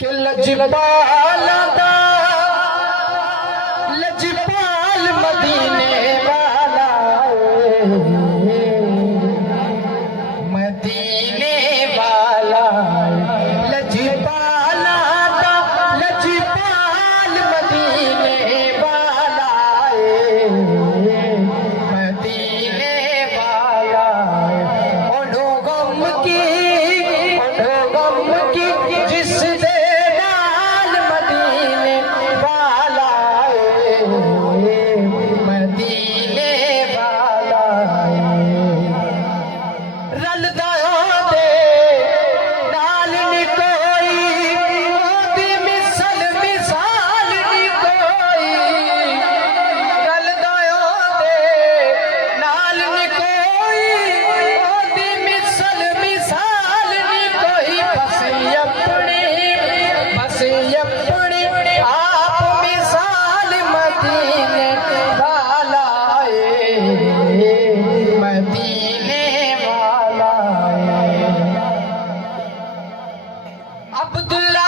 कि लजपाल दा लजपाल मदीने वाला मदीने वाला लजपाल दा लजपाल मदीने वाला मदीने वाला ओढ़ो गम की जिस मदीने वाला रलदा दे नाल नी कोई ओदी मिसल मिसाल नी कोई रलदा दे नाल नी कोई ओदी मिसल मिसाल नी कोई बस अपनी आप मिसाल मदीने वाला मदीने वाला अब्दुल्ला